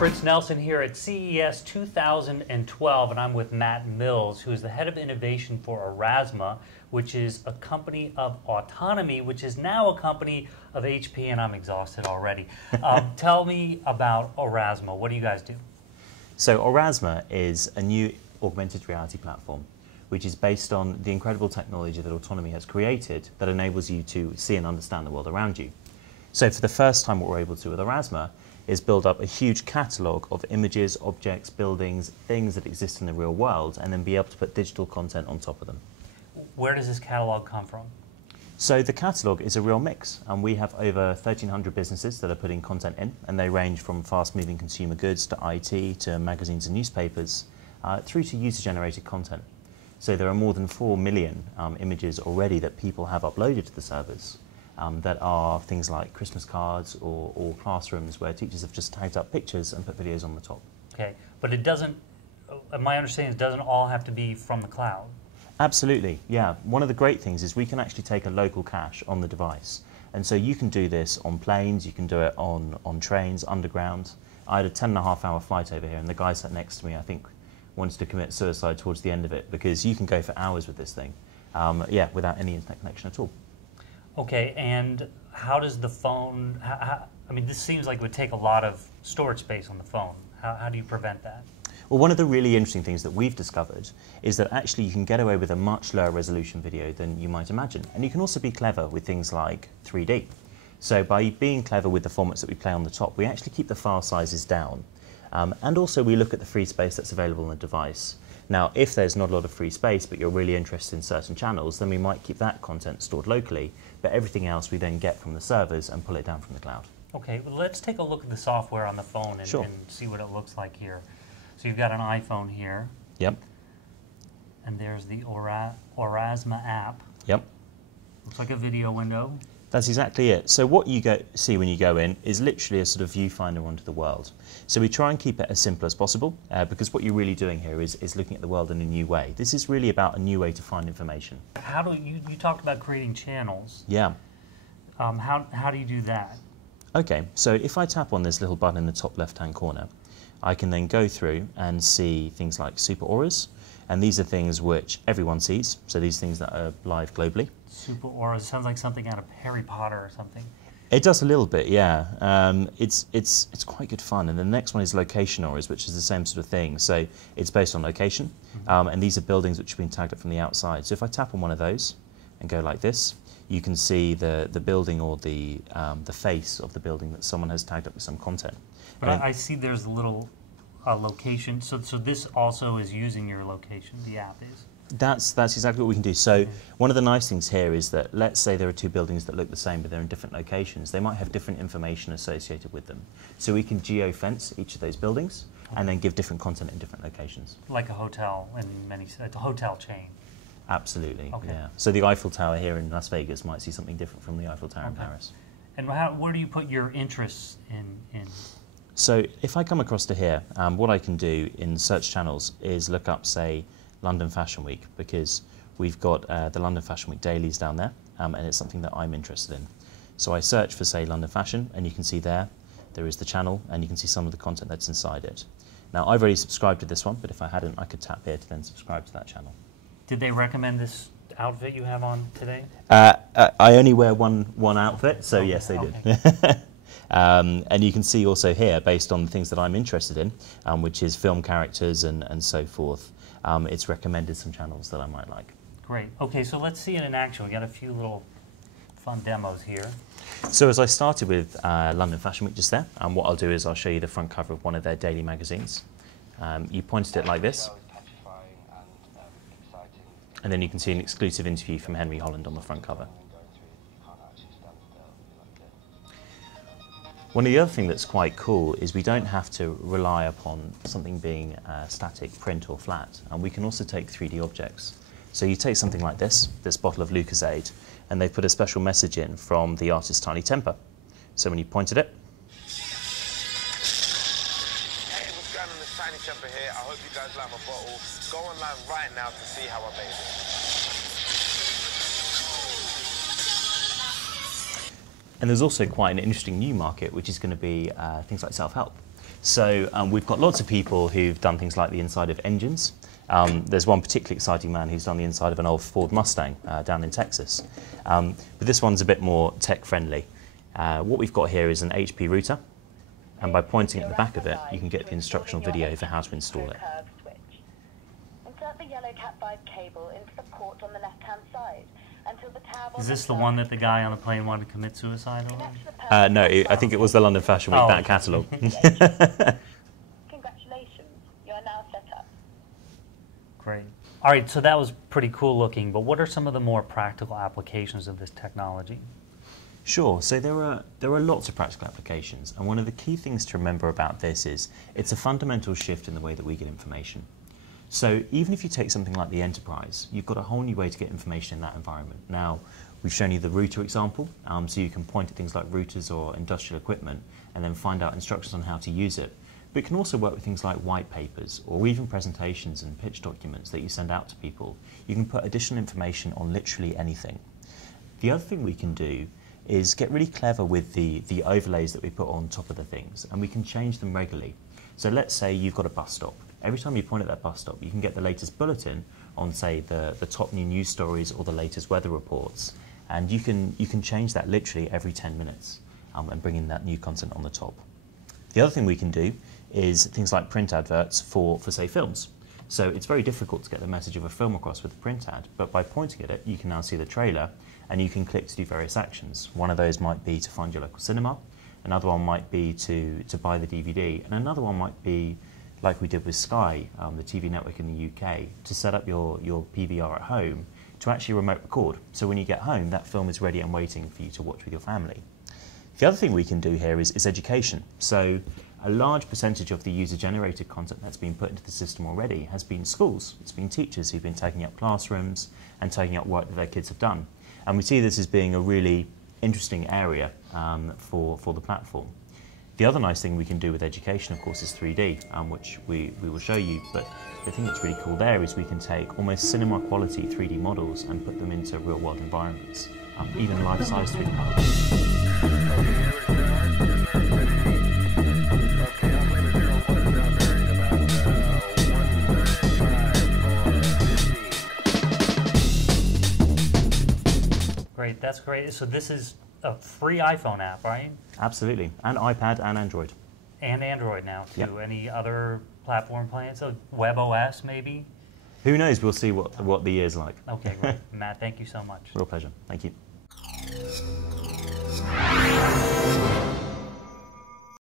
Fritz Nelson here at CES 2012, and I'm with Matt Mills, who is the head of innovation for Aurasma, which is a company of autonomy, which is now a company of HP, and I'm exhausted already. Tell me about Aurasma. What do you guys do? So Aurasma is a new augmented reality platform, which is based on the incredible technology that autonomy has created that enables you to see and understand the world around you. So for the first time, what we're able to do with Aurasma is build up a huge catalogue of images, objects, buildings, things that exist in the real world, and then be able to put digital content on top of them. Where does this catalog come from? So the catalogue is a real mix, and we have over 1,300 businesses that are putting content in, and they range from fast-moving consumer goods to IT to magazines and newspapers, through to user-generated content. So there are more than 4 million images already that people have uploaded to the servers. That are things like Christmas cards or classrooms where teachers have just tagged up pictures and put videos on the top. Okay, but it doesn't, my understanding is it doesn't all have to be from the cloud. Absolutely, yeah. One of the great things is we can actually take a local cache on the device. And so you can do this on planes, you can do it on trains, underground. I had a 10.5-hour flight over here, and the guy sat next to me, I think, wanted to commit suicide towards the end of it, because you can go for hours with this thing, yeah, without any internet connection at all. Okay, and how does the phone, I mean, this seems like it would take a lot of storage space on the phone. How do you prevent that? Well, one of the really interesting things that we've discovered is that actually you can get away with a much lower resolution video than you might imagine. And you can also be clever with things like 3D. So by being clever with the formats that we play on the top, we actually keep the file sizes down. And also we look at the free space that's available on the device. Now, if there's not a lot of free space, but you're really interested in certain channels, then we might keep that content stored locally, but everything else we then get from the servers and pull it down from the cloud. Okay, well, let's take a look at the software on the phone and, sure. and see what it looks like here. So you've got an iPhone here. Yep. And there's the Aurasma app. Yep. Looks like a video window. That's exactly it. So what you see when you go in is literally a sort of viewfinder onto the world. So we try and keep it as simple as possible, because what you're really doing here is looking at the world in a new way. This is really about a new way to find information. How do you talked about creating channels. Yeah. How do you do that? Okay, so if I tap on this little button in the top left-hand corner, I can then go through and see things like super auras, and these are things which everyone sees, so these things that are live globally. Super auras sounds like something out of Harry Potter or something. It does a little bit, yeah. It's quite good fun. And the next one is location auras, which is the same sort of thing. So it's based on location, and these are buildings which have been tagged up from the outside. So if I tap on one of those and go like this, you can see the building or the face of the building that someone has tagged up with some content. But I see there's a little location. So this also is using your location. The app is. That's exactly what we can do. So one of the nice things here is that, let's say there are two buildings that look the same, but they're in different locations. They might have different information associated with them. So we can geo-fence each of those buildings and then give different content in different locations. Like a hotel in a hotel chain. Absolutely, okay. Yeah. So the Eiffel Tower here in Las Vegas might see something different from the Eiffel Tower in Paris. And where do you put your interests in? So if I come across to here, what I can do in search channels is look up, say, London Fashion Week, because we've got the London Fashion Week dailies down there, and it's something that I'm interested in. So I search for, say, London Fashion, and you can see there is the channel, and you can see some of the content that's inside it. Now, I've already subscribed to this one, but if I hadn't, I could tap here to then subscribe to that channel. Did they recommend this outfit you have on today? I only wear one outfit, so yes, they did. Okay. And you can see also here, based on the things that I'm interested in, which is film characters and so forth, it's recommended some channels that I might like. Great. Okay, so let's see it in action. We got a few little fun demos here. So as I started with London Fashion Week just there, and what I'll do is I'll show you the front cover of one of their daily magazines. You pointed it like this, and then you can see an exclusive interview from Henry Holland on the front cover. One of the other things that's quite cool is we don't have to rely upon something being static, print or flat, and we can also take 3D objects. So you take something like this bottle of Lucozade, and they've put a special message in from the artist Tiny Temper. So when you point at it, hey, what's going on? It's Tiny Temper here. I hope you guys like my bottle. Go online right now to see how I made it. And there's also quite an interesting new market, which is going to be things like self-help. So we've got lots of people who've done things like the inside of engines. There's one particularly exciting man who's done the inside of an old Ford Mustang down in Texas. But this one's a bit more tech-friendly. What we've got here is an HP router, and by pointing at the back of it, you can get the instructional video for how to install it. Insert the yellow Cat5 cable into the port on the left-hand side until the tab on Is this the one that the guy on the plane wanted to commit suicide over? No, I think it was the London Fashion Week back catalogue. Congratulations, you are now set up. Great. All right, so that was pretty cool looking, but what are some of the more practical applications of this technology? Sure, so there are lots of practical applications, and one of the key things to remember about this is it's a fundamental shift in the way that we get information. So even if you take something like the enterprise, you've got a whole new way to get information in that environment. Now, we've shown you the router example, so you can point at things like routers or industrial equipment and then find out instructions on how to use it. But it can also work with things like white papers or even presentations and pitch documents that you send out to people. You can put additional information on literally anything. The other thing we can do is get really clever with the overlays that we put on top of the things, and we can change them regularly. So let's say you've got a bus stop. Every time you point at that bus stop, you can get the latest bulletin on, say, the top new news stories or the latest weather reports, and you can change that literally every 10 minutes and bring in that new content on the top. The other thing we can do is things like print adverts for say, films. So it's very difficult to get the message of a film across with a print ad, but by pointing at it, you can now see the trailer, and you can click to do various actions. One of those might be to find your local cinema, another one might be to buy the DVD, and another one might be, like we did with Sky, the TV network in the UK, to set up your PVR at home to actually remote record. So when you get home, that film is ready and waiting for you to watch with your family. The other thing we can do here is education. So a large percentage of the user-generated content that's been put into the system already has been schools. It's been teachers who've been taking up classrooms and taking up work that their kids have done. And we see this as being a really interesting area for the platform. The other nice thing we can do with education, of course, is 3D, which we will show you. But the thing that's really cool there is we can take almost cinema quality 3D models and put them into real world environments, even life-size 3D models. Great, that's great. So this is a free iPhone app, right? Absolutely, and iPad and Android. And Android now, too. Yep. Any other platform plans? So WebOS, maybe? Who knows? We'll see what the year's like. Okay, great. Matt, thank you so much. Real pleasure. Thank you.